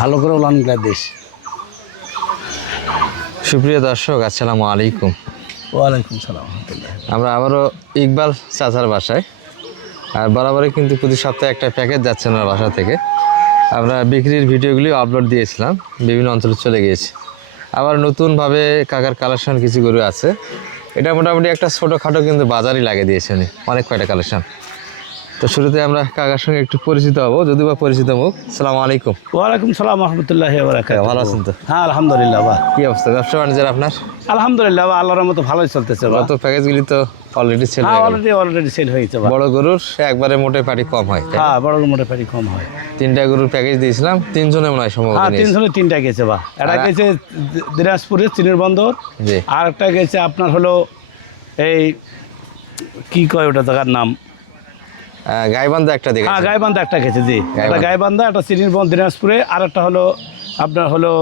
ভালো করে উলান দেশ। সুপ্রিয় দর্শক, আসসালামু আলাইকুম। ওয়ালাইকুম সালাম। আমরা আবারও ইকবাল চাচার বাসায়, আর বরাবরই কিন্তু প্রতি সপ্তাহে একটা প্যাকেজ যাচ্ছে ওনার বাসা থেকে। আমরা বিক্রির ভিডিওগুলি আপলোড দিয়েছিলাম, বিভিন্ন অঞ্চলে চলে গিয়েছি। আবার নতুনভাবে কাকার কালেকশন কিছু গরু আছে। এটা মোটামুটি একটা ছোটোখাটো কিন্তু বাজারই লাগিয়ে দিয়েছে উনি, অনেক কয়টা কালেকশন। তো শুরুতে আমরা কাকার সঙ্গে একটু পরিচিত হবো, যদিও বা পরিচিত মুখ। আসসালামু আলাইকুম। ওয়ালাইকুম সালাম রহমতুল্লাহি ওয়া বারাকাতুহু। ভালো আছেন তো? হ্যাঁ আলহামদুলিল্লাহ। বাহ, কী অবস্থা ব্যবসা বাণিজ্যের আপনার? আলহামদুলিল্লাহ, আল্লাহর মতো ভালোই চলতেছে। গত প্যাকেজগুলি তো অলরেডি সেল হ্যাঁ, হয়ে গেল। অলরেডি সেল হয়েছে। বড় গরুর একবারে মোটে পাটি কম হয়। হ্যাঁ, বড় মোটে পাটি কম হয়। 3টা গরুর প্যাকেজ দিয়েছিলাম, 3 জনে মনে হয় সম্ভবত হ্যাঁ, নিয়েছে। 3 জনে 3টা গেছে। বা এটা গেছে দিনাজপুরের চিনির বন্দর, জি। আর একটা গেছে আপনার হলো এই কি কয় ওটা জায়গার নাম, গাইবান্ধা একটা দিকে। হ্যাঁ গাইবান্ধা একটা গেছে। জি, একটা গাইবান্ধা, একটা চিনির বন্দর দিনাজপুরে, আর একটা হলো আপনার হলো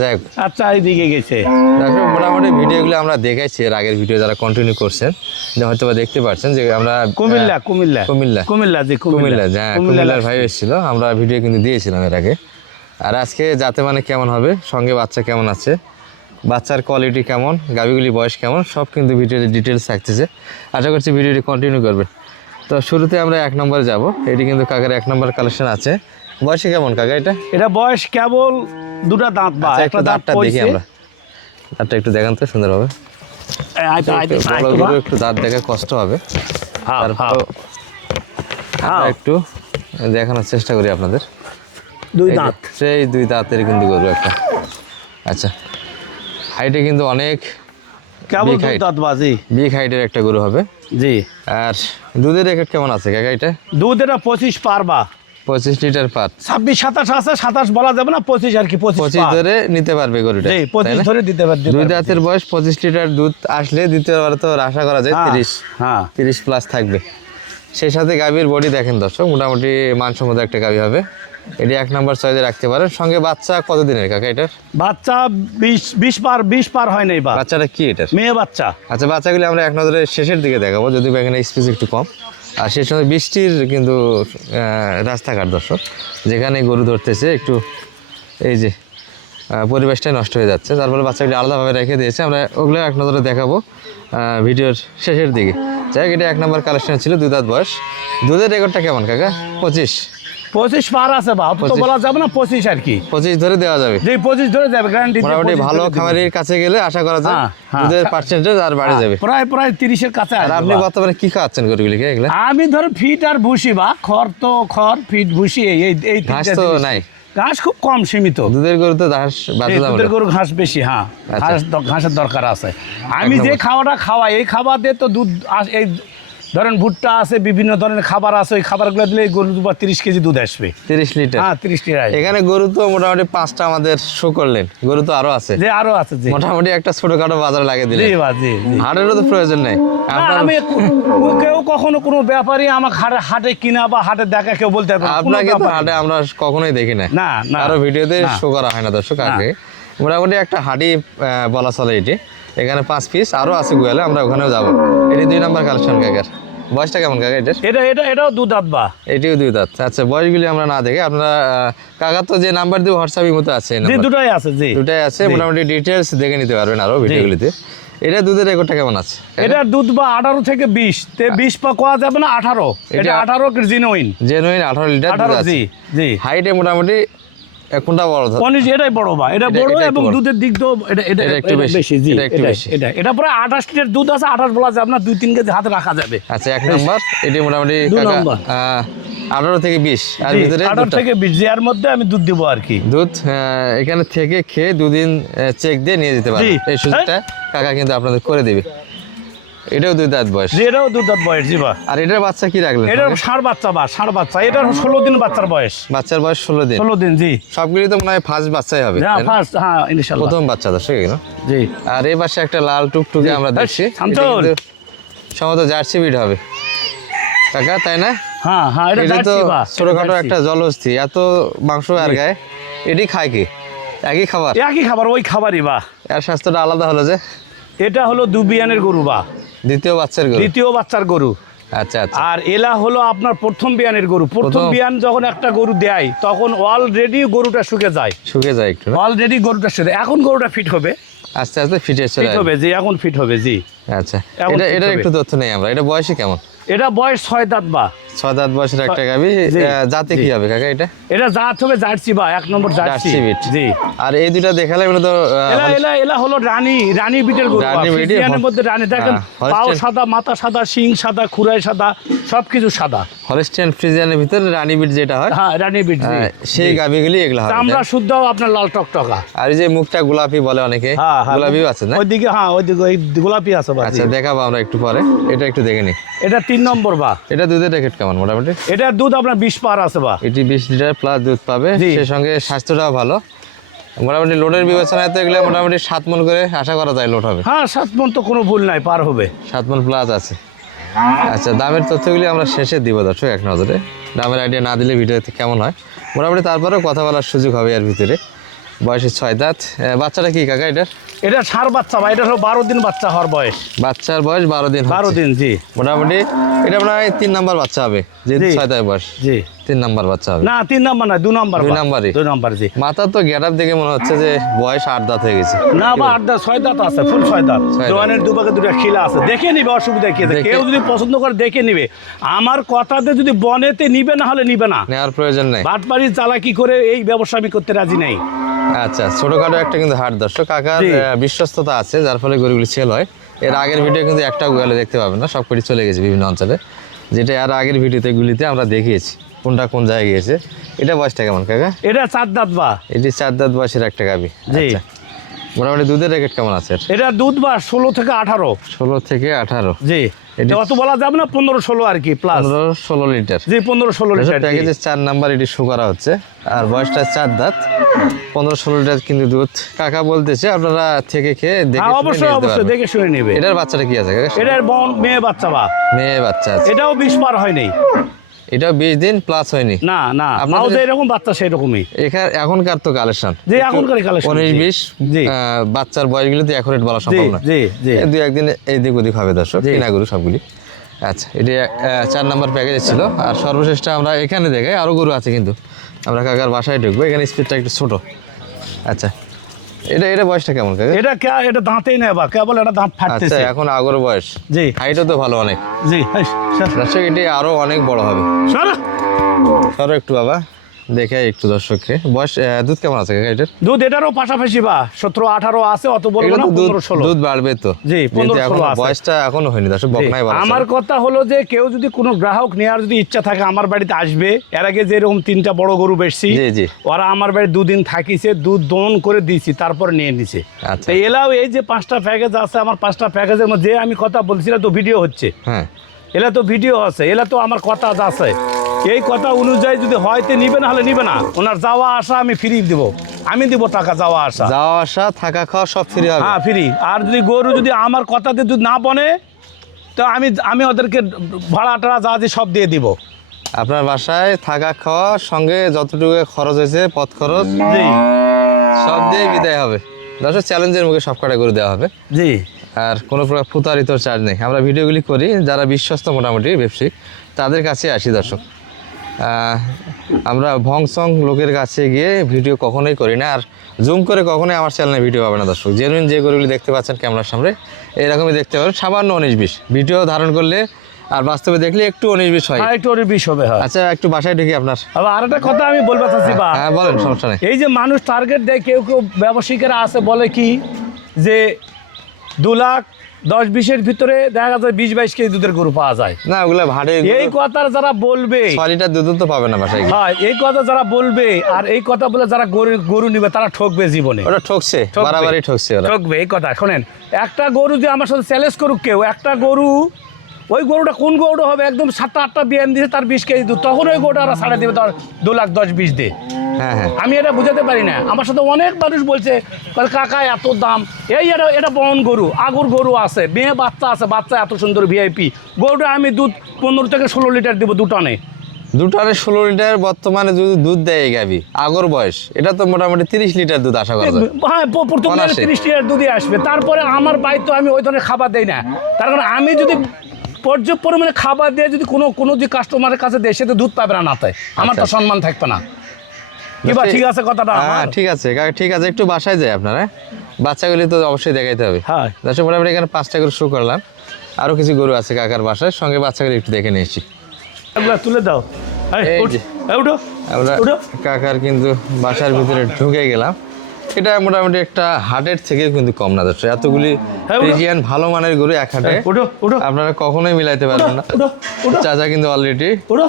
যাই হোক, আচ্ছা এইদিকে গেছে। দেখো মোটামুটি ভিডিওগুলো আমরা দেখাইছি এর আগের ভিডিও যারা কন্টিনিউ করছেন, যে হয়তো বা দেখতে পাচ্ছেন যে আমরা কুমিল্লা জি কুমিল্লা কুমিল্লার ভাই এসেছিল, আমরা ভিডিও কিন্তু দিয়েছিলাম এর আগে। আর আজকে যাতে মানে কেমন হবে, সঙ্গে বাচ্চা কেমন আছে, বাচ্চার কোয়ালিটি কেমন, গাভিগুলি বয়স কেমন, সব কিন্তু ভিডিওতে ডিটেলস থাকতেছে। আশা করছি ভিডিওটি কন্টিনিউ করবে। তো শুরুতে আমরা 1 নম্বরে যাব। এটি কিন্তু কাকার 1 নম্বর কালেকশন আছে। বয়সে কেমন কাকা এটা? এটা বয়স কেবল 2টা দাঁত। বা আচ্ছা, একটা দাঁতটা দেখি আমরা, দাঁতটা একটু দেখান তো সুন্দরভাবে। বড় গরু একটু দাঁত দেখা কষ্ট হবে, তারপর একটু দেখানোর চেষ্টা করি আপনাদের। 2 দাঁত, সেই 2 দাঁতের কিন্তু গরু একটা। আচ্ছা, হাইটে কিন্তু অনেক কেবল 2 দাঁত বাজি, বিগ হাইটের একটা গরু হবে। জি। আর দুধের রেকর্ড কেমন আছে কাকা এটা? দুধ এটা 25 পার, বা 25 লিটার পার। 26-27 আছে, 27 বলা যাবে না, 25 আর কি। 25 ধরে নিতে পারবে গরুটা? জি, 25 ধরে দিতে পারবে। 2 দাঁতের বয়স, 25 লিটার দুধ আসলে দ্বিতীয়বার তো আশা করা যায় 30 প্লাস থাকবে। সেই সাথে গাভীর বডি দেখেন দর্শক, মোটামুটি মানসম্মত একটা গাভী হবে। এটি 1 নম্বর চয়েসে রাখতে পারেন। সঙ্গে বাচ্চা কতদিনের কাকা এটার? বাচ্চা 20 পার হয় নাই। বা বাচ্চাটা কি এটার? মেয়ে বাচ্চা। আচ্ছা, বাচ্চাগুলি আমরা 1 নজরে শেষের দিকে দেখাবো, যদি এখানে স্পেস একটু কম। আর সেই সময় বৃষ্টির কিন্তু রাস্তাঘাট দর্শক, যেখানে গরু ধরতেছে একটু এই যে পরিবেশটাই নষ্ট হয়ে যাচ্ছে, তারপরে বাচ্চাগুলি আলাদাভাবে রেখে দিয়েছে। আমরা ওগুলো 1 নজরে দেখাবো ভিডিওর শেষের দিকে। যাই হোক, এটা 1 নম্বর কালেকশন ছিল, 2 দাঁত বয়স। দুধের রেকর্ডটা কেমন কাকা? 25 পার আছে। বা তো বলা যাবে না, 25 আর কি। 25 ধরে দেওয়া যাবে। যে 25 ধরে যাবে, গ্যারান্টি। মোটামুটি ভালো খামারির কাছে গেলে আশা করা যায় দুধের পার্সেন্টেজ আর বাড়ে যাবে, প্রায় 30-এর কাছে। আর আপনি বর্তমানে কি খাওয়াচ্ছেন গরুগুলিকে এগুলো? আমি ধরো ফিট আর ভুসি, বা খড় ফিট ভুসি, এই ঘাস তো নাই? ঘাস খুব কম, সীমিত। দুধের গরু তো ঘাস দুধের গরু ঘাস বেশি। হ্যাঁ, ঘাসের দরকার আছে। আমি যে খাওয়াটা খাওয়াই, এই খাবার দিয়ে তো দুধ এই ধরেন ভুট্টা আছে, বিভিন্ন ধরনের খাবার আছে, ওই খাবারগুলো দিলে গরু 30 কেজি দুধ আসবে। 30 লিটার? হ্যাঁ, 30 লিটার। এখানে গরু তো মোটামুটি 5টা আমাদের শো করলেন, গরু তো আরো আছে। যে আরো আছে, যে মোটামুটি একটা ছোটখাটো বাজার লাগিয়ে দিলেন। হাটেরও তো প্রয়োজন নেই। আমি কেউ কখনো কোনো ব্যাপারী আমাকে হাটে কিনা বা হাটে দেখা কেউ বলতে পারবে আপনাকে তো হাটে আমরা কখনোই দেখি না, আরো ভিডিওতে শো করা হয় না দর্শক। আগে মোটামুটি একটা হাঁটি বলা চলে এটি। এখানে 5 পিস আরো আছে গোয়ালে, আমরা ওখানেও যাবো। এটি 2 নম্বর কালেকশন কাকার। বয়সটা কেমন কাকা এটার? এটাও 2 দাঁত। বা এটিও 2 দাঁত। আচ্ছা, বয়সগুলি আমরা না দেখে আপনারা কাকা তো যে নাম্বার দিব হোয়াটসঅ্যাপের মতো আছে, দুটাই আছে। জি, দুটাই আছে। মোটামুটি ডিটেলস দেখে নিতে পারবেন আরো ভিডিওগুলিতে। এটা দুধের রেকর্ডটা কেমন আছে? এটার দুধ বা 18 থেকে 20, 20 পা কোয়া যাবে না, 18। এটা 18 জেনুইন 18 লিটার দুধ আছে। জি। হাইটে মোটামুটি কোনটা বড়? এটাই বড়। বা এটা বড়, এবং দুধের দিক তো এটা একটু বেশি। জি, এটা প্রায় 28 লিটার দুধ আছে। 28 বলা যাবে না, 2-3 কেজি হাতে রাখা যাবে। আচ্ছা, 1 নম্বর। এটি মোটামুটি 18 থেকে 20, আর ভিতরে 18 থেকে 20, এর মধ্যে আমি দুধ দিব আর কি। দুধ এখানে থেকে খেয়ে 2 দিন চেক দিয়ে নিয়ে যেতে পারবে। এই সুযোগটা কাকা কিন্তু আপনাদের করে দিবে। এটাও 2 দাঁত বয়স? এটাও 2 দাঁত বয়স। জি। বা আর এটার বাচ্চা কি রাখলেন? এটার ষাঁড় বাচ্চা। বা ষাঁড় বাচ্চা, এটার 16 দিন বাচ্চার বয়স। বাচ্চার বয়স 16 দিন? 16 দিন। জি। সবগুলি তো মনে হয় ফার্স্ট বাচ্চাই হবে? হ্যাঁ, ফার্স্ট। হ্যাঁ, ইনশাআল্লাহ প্রথম বাচ্চা দর্শক এগুলো। জি। আর এই পাশে একটা লাল টুকটুকে আমরা দেখছি, সম্ভবত জার্সি বিট হবে কাকা, তাই না? হ্যাঁ, এটা তো ছোটখাটো একটা জলহস্তি, এত মাংস আর গায়ে। এটি খায় কি? একই খাবার? ওই খাবারই। বা এর স্বাস্থ্যটা আলাদা হলো যে? এটা হলো দুবিয়ানের গরু। বা দ্বিতীয় বাচ্চার গরু? দ্বিতীয় বাচ্চার গরু। আচ্ছা আচ্ছা আর এলা হলো আপনার প্রথম বিয়ানের গরু। প্রথম প্রথম। বিয়ান যখন একটা গরু দেয় তখন অলরেডি গরুটা শুকে যায়, শুকে যায় একটু না? অলরেডি গরুটা শুকে যায়। এখন গরুটা ফিট হবে, আস্তে আস্তে ফিটে চলে ফিট আসবে। হবে জি, এখন ফিট হবে জি। আচ্ছা এখন এটা ঠিক এটার হবে। একটু তথ্য নেই আমরা, এটা বয়সে কেমন? এটা বয়স 6 দাঁত বা। 6 দাঁত বয়সের একটা গাভী। জি, জাতে জি। কি হবে কাকা এটা? এটা জাত হবে জার্সি বা, 1 নম্বর জার্সি জার্সি বিট। জি। আর এই দুইটা দেখালে এগুলো তো এলা এলা এলা হলো রানী বিটের গরু। রানী বিটই ফ্রিজিয়ানের মধ্যে রানী দেখেন, হ্যাঁ, পাও হলস্টেইন। সাদা, মাথা সাদা, শিং সাদা, খুরাই সাদা, সবকিছু সাদা। হলস্টেইন ফ্রিজিয়ানের ভিতরে রানী বিট যেটা হয়, হ্যাঁ রানী বিট জি। সেই গাভীগুলি এগুলো হবে। চামড়া শুদ্ধও আপনার লাল টকটকা। আর এই যে মুখটা গোলাপি বলে অনেকে, হ্যাঁ হ্যাঁ, গোলাপিও আছে না? ওইদিকে হ্যাঁ, ওইদিকে ওই গোলাপি আছে বা জি। আচ্ছা দেখাবো আমরা একটু পরে, এটা একটু দেখে নিই। এটা 3 নম্বর বা। এটা দুধের প্যাকেট কেমন মোটামুটি? এটা দুধ আপনার 20 পার আছে বা। এটি 20 লিটার প্লাস দুধ পাবে, জি। সেই সঙ্গে স্বাস্থ্যটাও ভালো। মোটামুটি লোডের বিবেচনায় তো এগুলো মোটামুটি 7 মণ করে আশা করা যায় লোড হবে। হ্যাঁ 7 মণ তো কোনো ভুল নাই, পার হবে। 7 মণ প্লাস আছে। আচ্ছা দামের তথ্যগুলি আমরা শেষে দিব দর্শক এক নজরে, দামের আইডিয়া না দিলে ভিডিওতে কেমন হয়। মোটামুটি তারপরেও কথা বলার সুযোগ হবে এর ভিতরে। বয়সে 6 দাঁত। বাচ্চাটা কি কাকা এটার? এটা ষাঁড় বাচ্চা বা, এটা হলো 12 দিন বাচ্চা হওয়ার বয়স। বাচ্চার বয়স 12 দিন 12 হচ্ছে। দিন জি মোটামুটি এটা প্রায় 3 নাম্বার বাচ্চা হবে, যেহেতু জি। 6 দাঁত বয়স। জি। 3 নাম্বার বাচ্চা হবে। না 3 নাম্বার না, 2 নাম্বার। 2 নাম্বারই। 2 নাম্বার জি। মাথার তো গেটআপ দেখে মনে হচ্ছে যে বয়স 8 দাঁত হয়ে গেছে। না বা 8 দাঁত 6 দাঁত আছে, ফুল 6 দাঁত। 6 দাঁত। জোয়ানের দুপাকে দুটো খিলা আছে, দেখে নিবে, অসুবিধা কি আছে? দেখে- কেউ যদি পছন্দ করে দেখে নিবে। আমার কথাতে যদি বনেতে নিবে, না হলে নিবে না। নেওয়ার প্রয়োজন নেই। বাটপাড়ি চালাকি করে এই ব্যবসা আমি করতে রাজি নাই। আচ্ছা ছোটখাটো একটা কিন্তু হাট দর্শক, কাকার জি। বিশ্বস্ততা আছে যার ফলে গরুগুলি সেল হয়। এর আগের ভিডিও কিন্তু একটা গোয়ালে দেখতে পাবেন না, সব কটি চলে গেছে বিভিন্ন অঞ্চলে, যেটা এর আগের ভিডিওতে গুলিতে আমরা দেখিয়েছি কোনটা কোন জায়গায় গিয়েছে। এটা বয়সটা কেমন কাকা? এটা 4 দাঁত বা। এটি 4 দাঁত বয়সের একটা গাভী। জি। আচ্ছা মোটামুটি দুধের রেকেট কেমন আছে এর? এটা দুধ বা 16 থেকে 18। 16 থেকে 18। জি। এটি- অত বলা যাবে না, 15-16 আর কি প্লাস। 15-16 লিটার। জি 15-16 লিটার জি। প্যাকেজের 4 নাম্বার এটি শো করা হচ্ছে, আর বয়সটা 4 দাঁত, 15-16 লিটার কিন্তু দুধ। কাকা বলতেছে আপনারা থেকে খেয়ে দেখে হ্যাঁ শুনে অবশ্যই নিয়ে যেতে অবশ্যই পারবেন। দেখে শুনে নেবে। এটার বাচ্চাটা কি আছে কাকা? এটার বোন মেয়ে বাচ্চা বা। মেয়ে বাচ্চা আছে। এটাও 20 পার হয়নি। এটাও 20 দিন প্লাস হয়নি। না না, আপনাদের- মাও যেরকম বাচ্চা সেই রকমই। এখানে এখনকার তো কালেকশন জি, এখনকার collection, 19-20 জি। বাচ্চার বয়সগুলো তো অ্যাকুরেট বলা জি সম্ভব না। জি জি। এই 2-1 দিন এই দিক ওদিক হবে দর্শক, জি। কিনা গরু সবগুলি। আচ্ছা এটি 4 নাম্বার প্যাকেজে ছিল। আর সর্বশেষটা আমরা এখানে দেখাই, আরও গরু আছে কিন্তু আমরা কাকার বাসায় ঢুকবো, এখানে স্পিডটা একটু ছোট। আচ্ছা এটা বয়সটা কেমন কাকা? এটা দাঁতেই নেই বা, কেবল এটা দাঁত আচ্ছা ফাটতেছে। এখন আগর বয়স, জি হাইটও তো ভালো অনেক। জি। এই, সর, দর্শক এটি আরো অনেক বড় হবে। সর। সরো একটু বাবা, দেখে একটু দর্শককে। বয়স দুধ কেমন আছে কাকা এটার? দুধ এটারও পাশাপাশি বা 17-18 আছে, অত বলবো এগুলো না, তো দুধ 15-16। দুধ বাড়বে তো। জি, যেহেতু 15-16 এখনো আছে। বয়সটা এখনো হয়নি দর্শক, জি, বকনাই বলা আমার কথা হলো যে কেউ যদি কোনো গ্রাহক নেওয়ার যদি ইচ্ছা থাকে আমার বাড়িতে আসবে। এর আগে যেরকম 3টা বড় গরু বেচছি, জি, জি। ওরা আমার বাড়ি 2 দিন থাকিছে, দুধ দন করে দিয়েছি, তারপর নিয়ে নিছে। আচ্ছা। তো এলাও এই যে 5টা প্যাকেজ আছে, আমার 5টা প্যাকেজের মধ্যে যে আমি কথা বলছিলাম তো ভিডিও হচ্ছে, হ্যাঁ এলা তো ভিডিও আছে, এলা তো আমার কথা আছে। এই কথা অনুযায়ী যদি হয়তো নিবে, না হলে নিবে না। ওনার যাওয়া আসা আমি ফ্রি দিব, আমি দিব টাকা যাওয়া আসা। যাওয়া আসা থাকা খাওয়া সব ফ্রি হবে। হ্যাঁ ফ্রি। আর যদি গরু যদি আমার কথাতে যদি না বনে, তো আমি ওদেরকে ভাড়া টাড়া যা দিয়ে সব দিয়ে দিব। আপনার বাসায় থাকা খাওয়া সঙ্গে যতটুকু খরচ হয়েছে পথ খরচ জি সব দিয়ে বিদায় হবে দর্শক। চ্যালেঞ্জের মুখে সব কটা করে দেওয়া হবে, জি আর কোনো প্রকার প্রতারিত চার্জ নেই। আমরা ভিডিওগুলি করি যারা বিশ্বস্ত মোটামুটি ব্যবসায়িক, তাদের কাছে আসি দর্শক। আমরা ভংসং লোকের কাছে গিয়ে ভিডিও কখনোই করি না, আর জুম করে কখনোই আমার চ্যানেলে ভিডিও পাবে না দর্শক। জেনুইন যে গরুগুলি দেখতে পাচ্ছেন ক্যামেরার সামনে, এরকমই দেখতে পাবেন, সামান্য 19-20। ভিডিও ধারণ করলে আর বাস্তবে দেখলে একটু 19-20 হয়। হ্যাঁ একটু ওর বিষ হবে। হ্যাঁ আচ্ছা একটু বাসায় ঢুকি আপনার। আবার আরেকটা কথা আমি বলতে চাচ্ছি বা, হ্যাঁ বলেন, সমস্যা নেই। এই যে মানুষ টার্গেট দেয়, কেউ কেউ ব্যবসায়িকেরা আছে বলে কি যে 2,10,20-এর ভিতরে দেখা যায় 20-22 কেজি দুধের গরু পাওয়া যায়। না ওগুলো ভাড়ে এই কথা যারা বলবে, 6 লিটার দুধ তো পাবে না বাসায় গিয়ে। হ্যাঁ এই কথা যারা বলবে আর এই কথা বলে যারা গরু নিবে, তারা ঠকবে জীবনে, ওটা ঠকছে, ঠকবে। বাড়াবাড়ি ঠকছে ওরা। ঠকবে। এই কথা শোনেন, একটা গরু যে আমার সাথে চ্যালেঞ্জ করুক কেউ, একটা গরু, ওই গরুটা কোন গরুটা হবে একদম 7টা-8টা বিয়ান দিয়েছে, তার 20 কেজি দুধ, তখন ওই গরুটা ওরা ছাড়ে দেবে, তার 2,10,20 দিয়ে। হ্যাঁ হ্যাঁ আমি এটা বুঝাতে পারি না। আমার সাথে অনেক মানুষ বলছে, বলে, কাকা এত দাম, এটা বন গরু, আগুর গরু আছে, মেয়ে বাচ্চা আছে, বাচ্চা এত সুন্দর ভিআইপি গরুটা, আমি দুধ 15 থেকে 16 লিটার দিব 2 টনে। 2 টনে 16 লিটার বর্তমানে যদি দুধ দেয় এই গাভী, আগর বয়স এটা তো মোটামুটি 30 লিটার দুধ আশা করা যায়। হ্যাঁ প্রথম অনায়াসে। 30 লিটার দুধই আসবে। তারপরে আমার বাড়িতে আমি ওই ধরনের খাবার দেই না, তার কারণ আমি যদি পর্যাপ্ত পরিমাণে খাবার দিয়ে যদি কোনো যে কাস্টমারের কাছে দেয় সে তো দুধ পাবে না তাই আমার তো সম্মান থাকবে না কিবা ঠিক আছে কথাটা হ্যাঁ ঠিক আছে কাকা, ঠিক আছে, একটু বাসায় যাই আপনারা, বাচ্চাগুলি তো অবশ্যই দেখাইতে হবে। হ্যাঁ দর্শক মোটামুটি এখানে 5টা গরু শুরু করলাম, আরও কিছু গরু আছে কাকার বাসায়, সঙ্গে বাচ্চাগুলি একটু দেখে নিয়েছি। এগুলা তুলে দাও এই উঠ, যে। উঠো আমরা উঠো। কাকার কিন্তু বাসার ভিতরে ঢুকে গেলাম। এটা মোটামুটি একটা হাটের থেকে কিন্তু কম না দর্শক, এতগুলি ওঠো। ফ্রিজিয়ান ভালো মানের গরু এক হাটে উঠো উঠো আপনারা কখনোই মিলাইতে পারবেন না। উঠো উঠো চাচা কিন্তু অলরেডি উঠো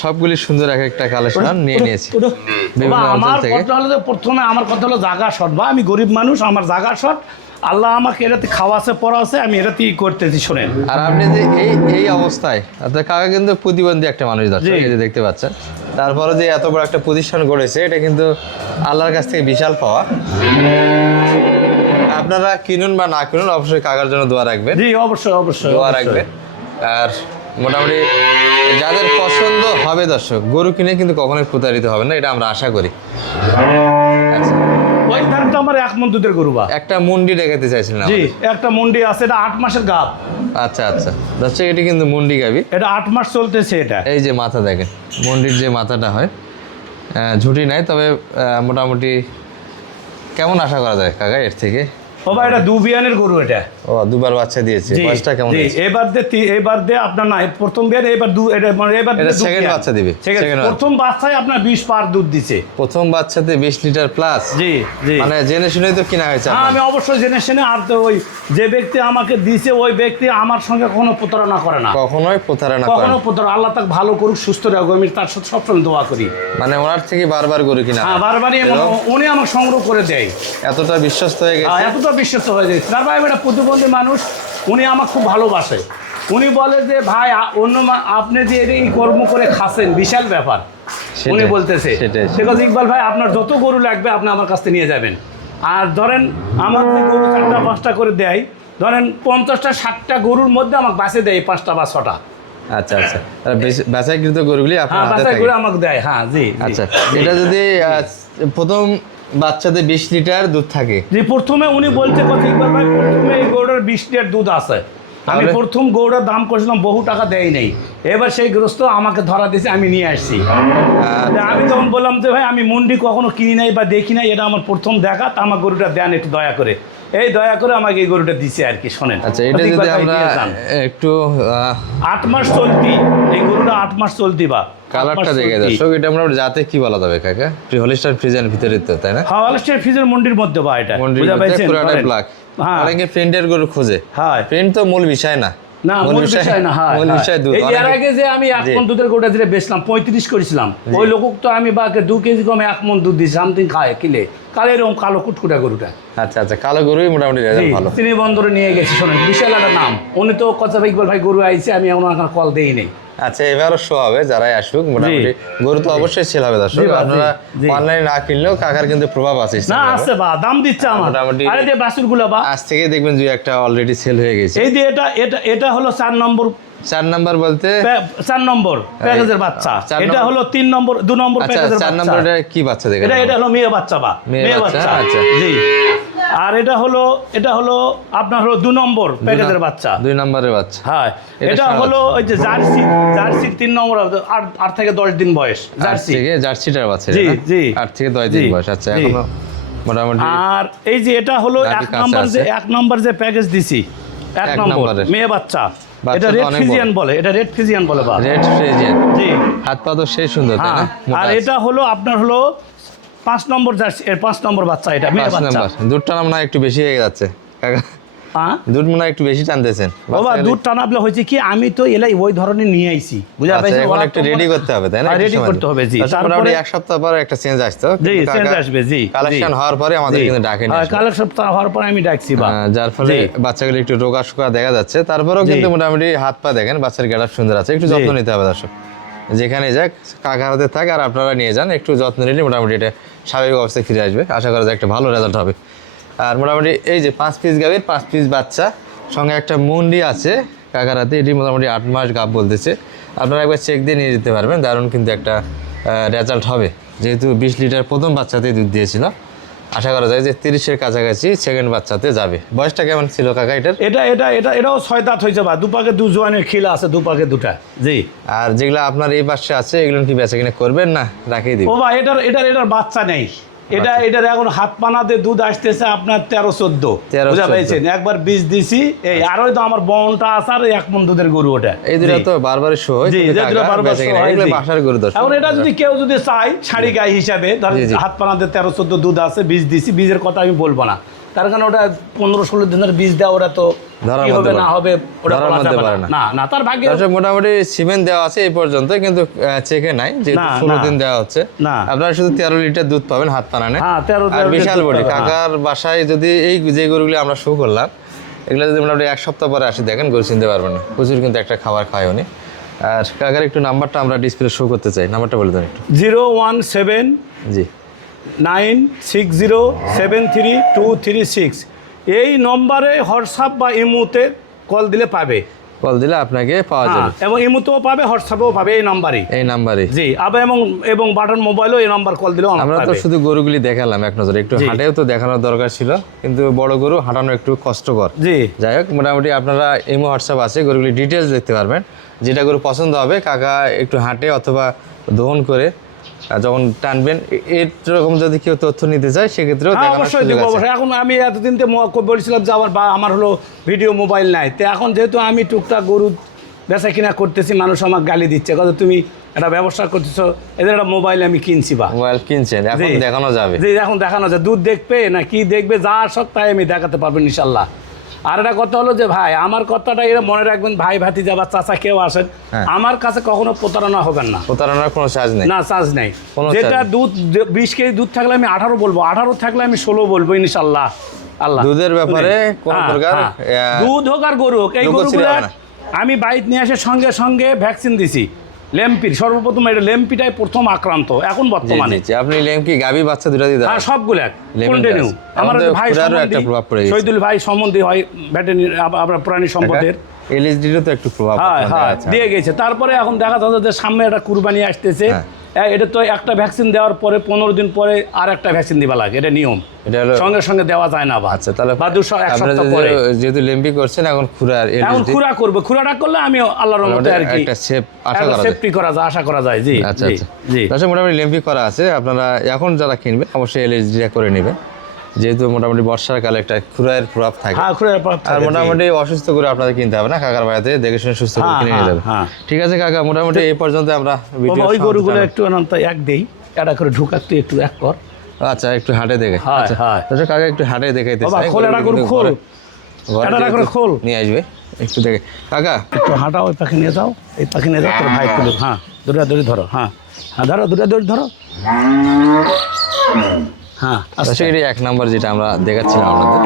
সবগুলি সুন্দর এক একটা কালেকশন নিয়ে নিয়েছি উঠো। বিভিন্ন বাবা, অঞ্চল আমার থেকে। কথা হলো যে প্রথমে আমার কথা হলো জাগা শট বা আমি গরিব মানুষ আমার জাগা শট আল্লাহ আমাকে এটাতে খাওয়াছে পড়াছে আমি এটাতেই করতেছি শোনেন আর আপনি যে এই অবস্থায় আপনার কাকা কিন্তু প্রতিবন্ধী একটা মানুষ দর্শক, জি। এই যে দেখতে পাচ্ছেন, তারপরে যে এত বড় একটা প্রতিষ্ঠান গড়েছে এটা কিন্তু আল্লাহর কাছ থেকে বিশাল পাওয়া। আপনারা কিনুন বা না কিনুন অবশ্যই কাকার জন্য দোয়া রাখবেন, জি অবশ্যই অবশ্যই দোয়া অবশ্যই। রাখবেন। আর মোটামুটি যাদের পছন্দ হবে দর্শক, গরু কিনে কিন্তু কখনোই প্রতারিত হবে না, এটা আমরা আশা করি। আচ্ছা, ওই ধানটা আমার 1 মণ দুধের গরু বা একটা মুন্ডি দেখাতে চাইছিলাম। জি একটা মন্ডি আছে এটা 8 মাসের গাব আচ্ছা আচ্ছা দর্শক, এটি কিন্তু মুন্ডি গাবি। এটা 8 মাস চলতেছে এটা এই যে মাথা দেখেন, মন্ডির যে মাথাটা হয়, ঝুঁটি নাই, তবে মোটামুটি কেমন আশা করা যায় কাকা এর থেকে? বাবা এটা দুবিয়ানের গরু এটা ও দুবার বাচ্চা দিয়েছে, জি, বয়সটা কেমন জি, হয়েছে? এবার দিয়ে আপনার না প্রথম বিয়ার এবার এবার এটা দু second বিয়ান। বাচ্চা দিবে, Second, second বাচ্চা। প্রথম বাচ্চায় আপনার 20 পার দুধ দিছে প্রথম বাচ্চাতে 20 লিটার প্লাস, জি জি মানে জেনে শুনেই তো কিনা হয়েছে হ্যাঁ আপনার। আমি অবশ্যই জেনে শুনে আর তো ওই যে ব্যক্তি আমাকে দিছে ওই ব্যক্তি আমার সঙ্গে কখনো প্রতারণা করে না কখনোই প্রতারণা করেন কখনো প্রতারণা আল্লাহ তাকে ভালো করুক সুস্থ রাখুক আমি তার সাথে সবসময় দোয়া করি মানে ওনার থেকে বারবার গরু কিনা হ্যাঁ বারবারই উনি আমাকে সংগ্রহ করে দেয় এতটা বিশ্বস্ত হয়ে গেছে। এতটা বিশ্বস্ত হয়ে যায় তার ভাই একটা প্রতিবন্ধী মানুষ উনি আমাকে খুব ভালোবাসে উনি বলে যে ভাই আপনি যে এই কর্ম করে খাচ্ছেন বিশাল ব্যাপার সেটাই, উনি বলতেছে সেটাই। ঠিক আছে ইকবাল ভাই আপনার যত গরু লাগবে আপনি আমার কাছ থেকে নিয়ে যাবেন আর ধরেন আমার যে গরু 4টা 5টা করে দেয় ধরেন 50টা 60টা গরুর মধ্যে আমাকে বাঁচে দেয় 5টা বা 6টা আচ্ছা আচ্ছা, বেচাকৃত গরুগুলি আপনার হ্যাঁ হাতে বাছাই থাকে। করে আমাকে দেয় হ্যাঁ জি জি, আচ্ছা, জি। এটা যদি প্রথম বাচ্চাতে 20 লিটার দুধ থাকে, যে প্রথমে উনি বলতে কথা ইকবাল ভাই প্রথমে এই গরুটার 20 লিটার দুধ আছে আমি তাহলে? প্রথম গরুটার দাম করেছিলাম বহু টাকা দেয় নেই এবার সেই গ্রস্ত আমাকে ধরা দিয়েছে আমি নিয়ে আসছি আমি তখন বললাম যে ভাই আমি মুন্ডি কখনো কিনি নাই বা দেখি নাই এটা আমার প্রথম দেখা তা আমার গরুটা দেন একটু দয়া করে এই দয়া করে আমাকে এই গরুটা দিছে আর কি শোনেন আচ্ছা এটা ইকবাল যদি ভাই আমরা নিয়ে যান। একটু 8 মাস চলতি এই গরুটা 8 মাস চলতি বা কালারটা দেখে দর্শক, এটা আমরা যাতে কি বলা যাবে কাকা, হলিস্টার ফ্রিজিয়ান ভিতরে তো তাই না? হাওয়ালাস্টের ফিজের মন্ডির মধ্যে বা এটা মন্ডির বুঝা মধ্যে পাইছেন পুরাটাই বলেন? ব্ল্যাক। হ্যাঁ অনেকে প্রিন্টের গরু খোঁজে, হ্যাঁ প্রিন্ট তো মূল বিষয় না, না মূল বিষয় না হ্যাঁ মূল হ্যাঁ। বিষয় দুধ। এই যে এর অনেকে- আগে যে আমি 1 জি। মণ দুধের গোটা যেটা বেচলাম 35 করেছিলাম ওই লোক তো আমি বা 2 কেজি কমে 1 মণ দুধ দিছি সামথিং খায় কিলে কালে এরকম কালো কুটকুটা গরুটা আচ্ছা আচ্ছা, কালো গরুই মোটামুটি রেজাল্ট ভালো। তিনি বন্দরে নিয়ে গেছি শোনেন বিশাল একটা নাম উনি তো কথা ভাই ইকবাল ভাই গরু আইছে আমি এখন কল দেই নেই আচ্ছা এবারও শো হবে, যারাই আসুক মোটামুটি গরু তো অবশ্যই সেল হবে দর্শক। জি বা, জি, আপনারা জি। অনলাইনে না কিনলেও কাকার কিন্তু প্রভাব আছে না ইসলামে। আছে বা দাম দিচ্ছে আমার মোটামুটি- আরে যে বাসুর গুলা বা আজ থেকে দেখবেন দুই একটা অলরেডি সেল হয়ে গেছে। এই যে এটা এটা এটা হলো 4 নম্বর 4 নাম্বার বলতে 4 নম্বর প্যাকেজের বাচ্চা 4 এটা হলো 3 নম্বর 2 নম্বর আচ্ছা প্যাকেজের 4 বাচ্চা নম্বরটা কি বাচ্চা দেখেন? এটা হলো মেয়ে বাচ্চা বা মেয়ে বাচ্চা, আচ্ছা। জি আর এটা হলো আপনার হলো 2 নম্বর প্যাকেজের বাচ্চা 2 নম্বরের বাচ্চা। হ্যাঁ এটা এটা সারা হলো ওই যে জার্সি 3 নম্বর 8 থেকে 10 দিন বয়স আট জার্সি থেকে জার্সিটার বাচ্চা জি, এটা না? জি। 8 থেকে 10 দিন জি, বয়স। আচ্ছা জি। এখনো মোটামুটি আর এই যে এটা হলো নাভি 1 কাছে নম্বর যে আছে। 1 নম্বর যে প্যাকেজ দিছি 1 এক নম্বর নম্বরের। মেয়ে বাচ্চা বাচ্চা এটা তো রেড অনেক ফিজিয়ান বলে এটা রেড ফিজিয়ান বলে বা রেড ফ্রিজিয়ান, জি হাত পা তো সেই সুন্দর তাই না? হ্যাঁ আর এটা হলো আপনার হলো 5 নম্বর জার্সি 5 নম্বর বাচ্চা এটা মেয়ে 5 বাচ্চা নাম্বার। দুধটা মনে হয় একটু বেশি হয়ে যাচ্ছে কাকা, হ্যাঁ দুধ মনে হয় একটু বেশি টানতেছেন। বাবা দুধ টানাবলে হয়েছে কি আমি তো এলাই ওই ধরনের নিয়ে আইছি বুঝা আচ্ছা, পাইছেন এখন একটু রেডি করতে হবে তাই না? একটু রেডি সময় করতে হবে জি আচ্ছা, মোটামুটি এক সপ্তাহ পরে একটা চেঞ্জ আসতো, জি চেঞ্জ আসবে জি কালেকশন হওয়ার পরে আমাদের কিন্তু ডাকেন। কালের সপ্তাহ হওয়ার পরে আমি ডাকছি বা যার ফলে জি। বাচ্চাগুলো একটু রোগা শোকা দেখা যাচ্ছে, তারপরেও কিন্তু মোটামুটি হাত পা দেখেন বাচ্চার গেটার সুন্দর আছে, একটু যত্ন নিতে হবে দর্শক। যেখানে যাক কাকার হাতে থাক আর আপনারা নিয়ে যান, একটু যত্ন নিলে মোটামুটি এটা স্বাভাবিক অবস্থায় ফিরে আসবে, আশা করা যায় একটা ভালো রেজাল্ট হবে। আর মোটামুটি এই যে 5 পিস গাভীর 5 পিস বাচ্চা সঙ্গে একটা মুন্ডি আছে কাকার হাতে, এটি মোটামুটি 8 মাস গাভ বলতেছে। আপনারা একবার চেক দিয়ে নিয়ে যেতে পারবেন, দারুণ কিন্তু একটা রেজাল্ট হবে, যেহেতু 20 লিটার প্রথম বাচ্চাতেই দুধ দিয়েছিল। আশা করা যায় যে 30-এর কাছাকাছি সেকেন্ড বাচ্চাতে যাবে। বয়সটা কেমন ছিল কাকা এটার? এটাও 6 দাঁত হয়েছে বা দুপাকে 2 জোয়ানের খিলা আছে, দুপাকে 2টা। জি। আর যেগুলো আপনার এই পাশে আছে এগুলো কি বেচা কিনা করবেন না রাখিয়ে দিবেন? ও ভাই এটার বাচ্চা নেই। এটার এখন হাত পানা দিয়ে দুধ আসতেছে আপনার 13-14, বুঝা পাইছেন? একবার বীজ দিছি এই, আর ওই তো আমার বনটা আছে আর 1 মণ দুধের গরু ওটা। এই দুটো তো বারবার শো হয়, বাসার গরু দর্শক। এখন এটা যদি কেউ যদি চায় শাড়ি গায়ে হিসাবে, ধরেন হাত পানা দিয়ে 13-14 দুধ আছে, বীজ দিছি, বীজের কথা আমি বলবো না, তার কারণে ওটা 15-16 দিনের বীজ দেওয়া, ওটা তো কি হবে না হবে ওটা বলা যাবে না। না তার ভাগ্যে মোটামুটি সিমেন্ট দেওয়া আছে এই পর্যন্ত, কিন্তু চেকে নাই, যেহেতু 16 দিন দেওয়া হচ্ছে। আপনারা শুধু 13 লিটার দুধ পাবেন হাত পানানে। আর বিশাল বডি। কাকার বাসায় যদি এই যে গরুগুলি আমরা শো করলাম, এগুলো যদি মোটামুটি 1 সপ্তাহ পরে আসি দেখেন, গরু চিনতে পারবেন না, প্রচুর কিন্তু একটা খাবার খায় উনি। আর কাকার একটু নাম্বারটা আমরা ডিসপ্লে শো করতে চাই, নাম্বারটা বলে দেন একটু। 017 জি 960732336, এই নম্বরে হোয়াটসঅ্যাপ বা ইমোতে কল দিলে পাবে। কল দিলে আপনাকে পাওয়া যাবে, এবং ইমোতেও পাবে, হোয়াটসঅ্যাপেও পাবে, এই নাম্বারে। জি, আবার এবং বাটন মোবাইলও এই নাম্বার কল দিলেও আমরা তো শুধু গরুগুলি দেখালাম এক নজরে, একটু হাটেও তো দেখানোর দরকার ছিল, কিন্তু বড় গরু হাঁটানো একটু কষ্টকর। জি, যাই হোক, মোটামুটি আপনারা ইমো হোয়াটসঅ্যাপ আছে, গরুগুলি ডিটেলস দেখতে পারবেন। যেটা গরু পছন্দ হবে কাকা একটু হাঁটে অথবা দহন করে যখন টানবেন, এরকম যদি কেউ তথ্য নিতে চায় সেক্ষেত্রেও অবশ্যই দেবো, অবশ্যই। এখন আমি এতদিন তো বলছিলাম যে আমার হলো ভিডিও মোবাইল নাই, তো এখন যেহেতু আমি টুকটাক গরু বেচা কিনা করতেছি, মানুষ আমাকে গালি দিচ্ছে, কথা তুমি একটা ব্যবসা করতেছো, এদের একটা মোবাইল আমি কিনছি, বা মোবাইল কিনছেন, এখন দেখানো যাবে। জি, এখন দেখানো যায়, দুধ দেখবে না কি দেখবে, যা সব তাই আমি দেখাতে পারবো ইনশাল্লাহ। আর একটা কথা হলো যে ভাই, আমার কথাটা এরা মনে রাখবেন, ভাই ভাতিজা বা চাচা কেউ আসেন, আমার কাছে কখনো প্রতারণা হবেন না। প্রতারণার কোনো চার্জ নেই। না, চার্জ নেই। যেটা দুধ 20 কেজি দুধ থাকলে আমি 18 বলবো, 18 থাকলে আমি 16 বলবো ইনশাল্লাহ। আল্লাহ দুধের ব্যাপারে কোন প্রকার দুধ হোক আর গরু হোক, এই গরুগুলো আমি বাইরে নিয়ে এসে সঙ্গে সঙ্গে ভ্যাকসিন দিছি। লেম্পির সর্বপ্রথম, এটা লেম্পিটাই প্রথম আক্রান্ত এখন বর্তমানে। আপনি লেম্পি গাবি বাচ্চা দুটো দিতে? হ্যাঁ, সবগুলো কন্টিনিউ। আমার ভাই শহীদুল ভাই সম্বন্ধে হয় ভেটেরিনারি, আপনার প্রাণী সম্পদের এলএসডিরও তো একটু প্রভাব দিয়ে গেছে। তারপরে এখন দেখা যাচ্ছে যে সামনে একটা কুরবানি আসতেছে, এটা তো একটা ভ্যাকসিন দেওয়ার পরে 15 দিন পরে আর একটা ভ্যাকসিন দিবা লাগে, এটা নিয়ম, সঙ্গে সঙ্গে দেওয়া যায় না। আচ্ছা, তাহলে বা 2 সপ্তাহ পরে, যেহেতু লেম্পি করছেন এখন খুরা করবে, খুরাটা করলে আমি আল্লাহর রহমতে আর কি একটা সেফটি করা যায়, আশা করা যায়। জি, আচ্ছা আচ্ছা, তাহলে মোটামুটি লেম্পি করা আছে। আপনারা এখন যারা কিনবে অবশ্যই এলএসডিটা করে নেবে, যেহেতু মোটামুটি বর্ষার কালে একটা খুরায়ের প্রভাব থাকে। আর মোটামুটি অসুস্থ করে আপনাদের কিনতে হবে না, কাকার বাড়িতে দেখে শুনে সুস্থ করে কিনে নিয়ে যাবে। ঠিক আছে কাকা, মোটামুটি এই পর্যন্ত আমরা ওই গরুগুলো একটু অনন্ত এক দেই, এটা করে ঢুকার তুই একটু এক কর। আচ্ছা, একটু হাটে দেখে। আচ্ছা কাকা একটু হাটে দেখাইতে চাই, খোল এটা গরু, খোল এটা করে খোল নিয়ে আসবে একটু দেখে। কাকা একটু হাঁটাও, ওই পাখি নিয়ে যাও, এই পাখি নিয়ে যাও, তোর ভাই তুলো। হ্যাঁ, দুটা দড়ি ধরো। হ্যাঁ ধরো, দুটা দড়ি ধরো। হ্যাঁ, আচ্ছা, এটি 1 নাম্বার যেটা আমরা দেখাচ্ছিলাম আপনাদের।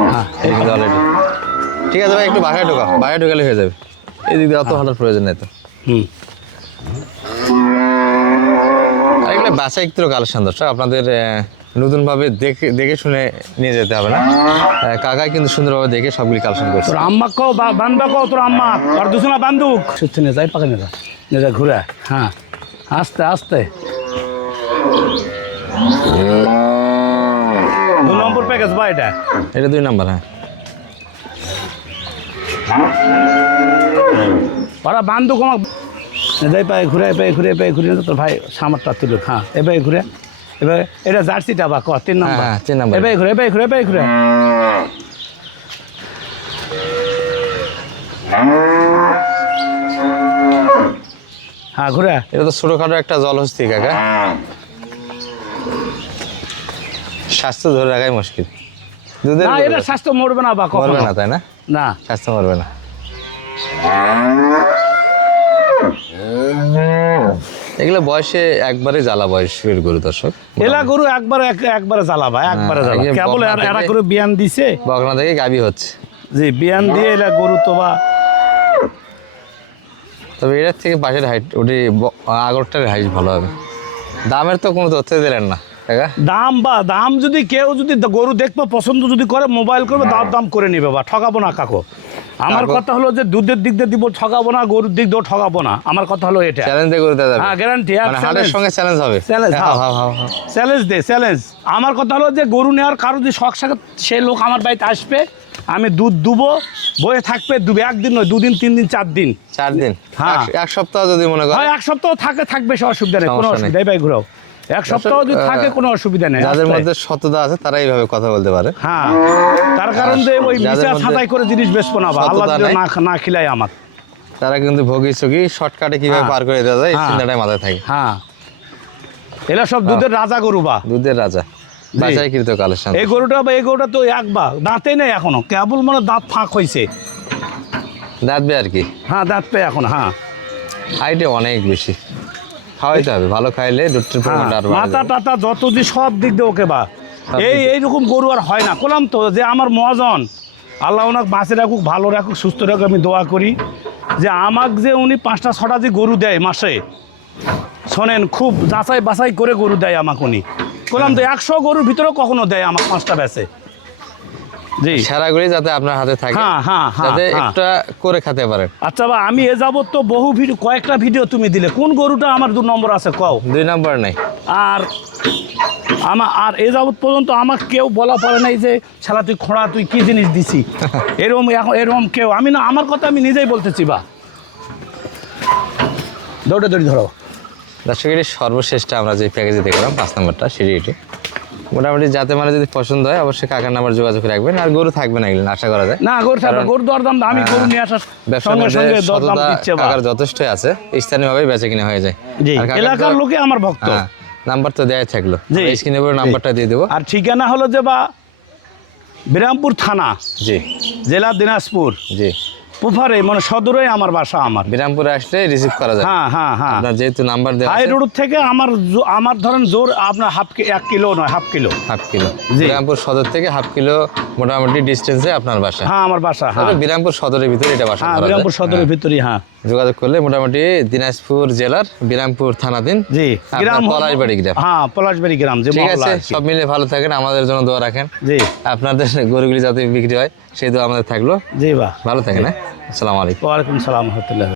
অলরেডি ঠিক আছে ভাই, একটু বাসায় ঢোকালে হয়ে যাবে, এই দিক দিয়ে অত হাঁটার প্রয়োজন নেই তো। এগুলো বাসায় একটু কালেকশন দর্শক, আপনাদের নতুনভাবে দেখে শুনে নিয়ে যেতে হবে না। কাকাই কিন্তু সুন্দরভাবে দেখে সবগুলি কালেকশন করছে। তোর আম্মা কও বা বান্ধবা কও, তোর আম্মা আর দুসনা বান্ধুক সুস্থ নিয়ে যায়, পাকা নিয়ে যা ঘুরে। হ্যাঁ, আস্তে আস্তে। 2 নম্বর প্যাকেজ বা এটা 2 নম্বর। হ্যাঁ, ওরা বান্ধুক আমার যাই পায়ে ঘুরে তোর ভাই সামারটা তুলুক। হ্যাঁ, এবার ঘুরে, এবার এটা জার্সিটা বা 3 নম্বর। এবার ঘুরে হ্যাঁ ঘুরে। এটা তো ছোটখাটো একটা জলহস্তি কাকা, স্বাস্থ্য ধরে রাখাই মুশকিল। না, এটা স্বাস্থ্য মরবে না বা মরবে না, তাই না? না, স্বাস্থ্য মরবে না। এগুলো বয়সে একবারে জ্বালা বয়সের গরু দর্শক, এলা গরু একবারে জ্বালা ভাই, একবারে জ্বালা। কেবল এরা করে বিয়ান দিছে, বকনা থেকে গাবি হচ্ছে। জি, বিয়ান দিয়ে এলা গরু তো বা, তবে এটার থেকে পাশের হাইট, ওটি আগরটার হাইট ভালো হবে। দামের তো কোনো তথ্য দিলেন না কাকা? দাম যদি কেউ যদি গরু দেখবে পছন্দ যদি করে, মোবাইল করবে, দাম করে নিবে বা ঠকাবো না কাকু। আমার কথা হলো যে দুধের দিক দিয়ে দিব ঠকাবো না, গরুর দিক দিয়েও ঠকাবো না, আমার কথা হলো এটা। চ্যালেঞ্জ দিয়ে করে দেওয়া যাবে, হ্যাঁ গ্যারান্টি, মানে হাটের সঙ্গে চ্যালেঞ্জ হবে। চ্যালেঞ্জ, হ্যাঁ। চ্যালেঞ্জ দে, চ্যালেঞ্জ। আমার কথা হলো যে গরু নেওয়ার কারো যদি শখ থাকে, সে লোক আমার বাড়িতে আসবে, আমি দুধ দুবো, বয়ে থাকবে, দুবে, একদিন নয়, 2 দিন 3 দিন 4 দিন 4 দিন, হ্যাঁ। এক সপ্তাহ যদি মনে করেন, হয় 1 সপ্তাহ থাকবে, সে অসুবিধা নেই, কোনো সমস্যা নেই। অসুবিধা নেই ভাই, ঘুরাও 1 সপ্তাহ যদি থাকে কোনো অসুবিধা নেই। যাদের আসলে। মধ্যে সততা আছে তারা এইভাবে কথা বলতে পারে। হ্যাঁ, তার কারণ যে ওই যাদের মিশা মধ্যে ছাতাই করে জিনিস বেচবো না, বা সততা আল্লাহ যদি নাই। না খিলাই আমার। তারা কিন্তু ভোগী চুগি শর্টকাটে কিভাবে হ্যাঁ। পার করে দেওয়া যায় এই হ্যাঁ। চিন্তাটাই মাথায় থাকে। হ্যাঁ, এরা সব দুধের রাজা গরু বা। দুধের রাজা, বাছাই কৃত কালেকশন। এই গরুটা তো একবার দাঁতে নেই এখনো, কেবল মানে দাঁত ফাঁক হয়েছে। দাঁতবে আর কি, হ্যাঁ, দাঁত পেয়ে এখন। হ্যাঁ, হাইটে অনেক বেশি, খাওয়াইতে হবে, ভালো খাইলে দুধের পরিমাণটা আরো বাড়বে। মাথা টাতা যত যে সব দিক দিয়ে ওকে বা। এইরকম গরু আর হয় না, বললাম তো যে আমার মহাজন, আল্লাহ ওনাকে বাঁচে রাখুক, ভালো রাখুক, সুস্থ রাখুক, আমি দোয়া করি যে আমাকে যে উনি 5টা 6টা যে গরু দেয় মাসে, শোনেন, খুব যাচাই বাছাই করে গরু দেয় আমাকে উনি। বললাম তো 100 গরুর ভিতরেও কখনো দেয় আমাকে 5টা বেচে। জি, সারাগুলি যাতে আপনার হাতে থাকে, হ্যাঁ, যাতে একটা করে খেতে পারেন। আচ্ছা বা, আমি এ যাবত তো বহু ভিডিও, কয়েকটা ভিডিও তুমি দিলে, কোন গরুটা আমার 2 নম্বর আছে কও? 2 নম্বর নাই। আর আর এ যাবৎ পর্যন্ত আমাকে কেউ বলা পড়ে নাই যে শালা তুই খোঁড়া, তুই কি জিনিস দিছি, এরকম কেউ, আমি না, আমার কথা আমি নিজেই বলতেছি বা। দৌড়ে ধরো। দর্শক, এটি সর্বশেষটা আমরা যে প্যাকেজে দেখলাম 5 নম্বরটা সিঁড়িটি, মোটামুটি যাতে মানে যদি পছন্দ হয় অবশ্যই কাকার নাম্বার যোগাযোগ রাখবেন। আর গরু থাকবে না এগুলো আশা করা যায়। না, গরু থাকবে, গরু দরদাম, আমি গরু নিয়ে আসার ব্যবসার সঙ্গে মধ্যে সঙ্গে দরদাম সততা দিচ্ছে বা। কাকার যথেষ্টই আছে, স্থানীয়ভাবেই বেচে কিনা হয়ে যায়। জি, আর কাকার এলাকার তো- লোকে আমার ভক্ত। হ্যাঁ, নাম্বার তো দেয়াই থাকলো, জি, স্ক্রিনে পরে নাম্বারটা দিয়ে দেবো। আর ঠিকানা হলো যে বা বিরামপুর থানা, জি জেলা দিনাজপুর, জি, পুফারে, মানে সদরে আমার বাসা। আমার বিরামপুরে আসলে রিসিভ করা যায়। হ্যাঁ। আপনার যেহেতু নাম্বার দেওয়া হাই আছে, রোড থেকে আমার ধরেন জোর আপনার 1 কিলো নয়, 1/2 কিলো। 1/2 কিলো। জি। বিরামপুর সদর থেকে 1/2 কিলো মোটামুটি ডিস্টেন্সে আপনার বাসা। হ্যাঁ, আমার বাসা। হ্যাঁ, বিরামপুর সদরের ভিতরে এটা বাসা হ্যাঁ, করা যায়। বিরামপুর সদরের ভিতরেই। হ্যাঁ, যোগাযোগ করলে মোটামুটি দিনাজপুর জেলার বিরামপুর থানাধীন জি, গ্রাম পলাশবাড়ি গ্রাম। হ্যাঁ, পলাশবাড়ি গ্রাম, যে ঠিক মহল্লা আছে, আর কি। সব মিলে ভালো থাকেন, আমাদের জন্য দোয়া রাখেন। জি, আপনাদের গরুগুলি যাতে বিক্রি হয় সেই দোয়া আমাদের থাকলো। জি বা। ভালো থাকেন, হ্যাঁ, আসসালামু আলাইকুম। ওয়ালাইকুম সালাম রহমতুল্লাহ।